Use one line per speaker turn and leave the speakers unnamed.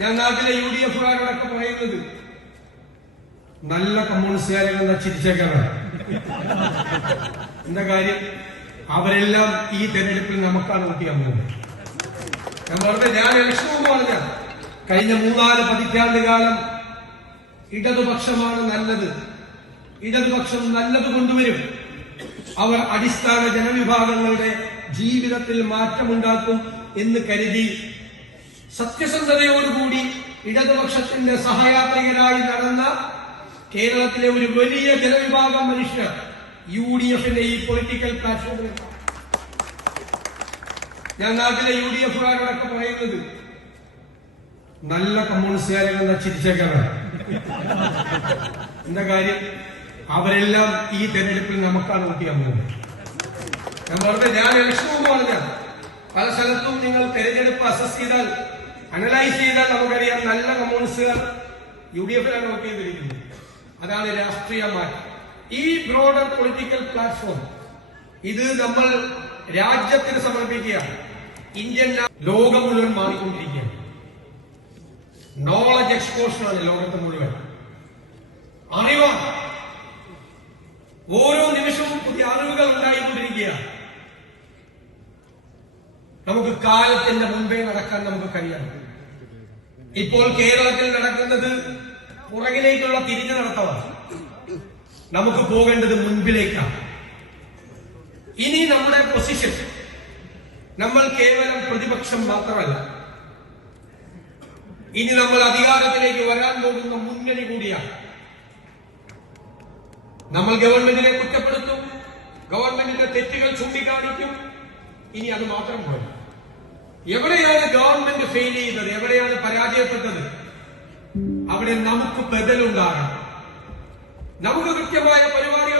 ഞാൻ നാട്ടിലെ U D എഫുകാരോടൊക്കെ പറയുന്നത് നല്ല കമ്മ്യൂണിസ്റ്റുകാരികൾ എന്നാ ചിരിച്ചേക്കാണ്? എന്താ കാര്യം? അവരെല്ലാം ഈ തെരഞ്ഞെടുപ്പിൽ നമുക്കാണ് വോട്ട് പോകുന്നത്. ഞാൻ പറഞ്ഞത് ഞാൻ ഇലക്ഷൻ എന്ന് പറഞ്ഞ കഴിഞ്ഞ മൂന്നാൽ പതിറ്റാണ്ട് കാലം ഇടതുപക്ഷമാണ് നല്ലത്. ഇടതുപക്ഷം നല്ലത് കൊണ്ടുവരും. അവർ അടിസ്ഥാന ജനവിഭാഗങ്ങളുടെ ജീവിതത്തിൽ മാറ്റമുണ്ടാക്കും എന്ന് കരുതി സത്യസന്ധതയോടുകൂടി ഇടതുപക്ഷത്തിന്റെ സഹയാത്രികരായി നടന്ന കേരളത്തിലെ ഒരു വലിയ ജനവിഭാഗം മനുഷ്യർ യു ഡി എഫിന്റെ ഈ പൊളിറ്റിക്കൽ പ്ലാറ്റ്ഫോമിൽ ഞാൻ നാട്ടിലെ യു ഡി എഫുകാരോടൊക്കെ പറയുന്നത് നല്ല കമ്മ്യൂണിസ്റ്റുകാരികൾ എന്നാ ചിരിച്ചേക്കാണ്. എന്താ കാര്യം? അവരെല്ലാം ഈ തെരഞ്ഞെടുപ്പിൽ നമുക്കാണ് വോട്ട് പോകുന്നത്. ഞാൻ പറഞ്ഞത് ഞാൻ ഇലക്ഷൻ പോകുമ്പോൾ പല സ്ഥലത്തും നിങ്ങൾ തെരഞ്ഞെടുപ്പ് അസസ് ചെയ്താൽ അനലൈസ് ചെയ്താൽ നമുക്കറിയാം നല്ല കമ്മ്യൂണിസ്റ്റുകാർ യു ഡി എഫിലാണ് വോട്ട് ചെയ്തിരിക്കുന്നത്. അതാണ് രാഷ്ട്രീയ മാറ്റം. ഈ ബ്രോഡർ പൊളിറ്റിക്കൽ പ്ലാറ്റ്ഫോം ഇത് നമ്മൾ രാജ്യത്തിന് സമർപ്പിക്കുകയാണ്. ഇന്ത്യൻ ലോകം മുഴുവൻ മാറിക്കൊണ്ടിരിക്കുകയാണ്. നോളജ് എക്സ്പോഷനാണ് ലോകത്ത് മുഴുവൻ. അറിവാണ്. നമുക്ക് കാലത്തിന്റെ മുൻപേ നടക്കാൻ നമുക്ക് കഴിയണം ഇപ്പോൾ കേരളത്തിൽ നടക്കുന്നത് പുറകിലേക്കുള്ള തിരിഞ്ഞു നടത്തമാണ്. നമുക്ക് പോകേണ്ടത് മുൻപിലേക്കാണ്. ഇനി നമ്മുടെ പൊസിഷൻ നമ്മൾ കേവലം പ്രതിപക്ഷം മാത്രമല്ല. ഇനി നമ്മൾ അധികാരത്തിലേക്ക് വരാൻ പോകുന്ന മുന്നണി കൂടിയാണ്. നമ്മൾ ഗവൺമെന്റിനെ കുറ്റപ്പെടുത്തും. ഗവൺമെന്റിന്റെ തെറ്റുകൾ ചൂണ്ടിക്കാണിക്കും. ഇനി അത് മാത്രം പോയി എവിടെയാണ് ഗവൺമെന്റ് ഫെയിൽ ചെയ്തത്? എവിടെയാണ് പരാജയപ്പെട്ടത്? അവിടെ നമുക്ക് ബദലുണ്ടാകണം. നമുക്ക് കൃത്യമായ പരിപാടികൾ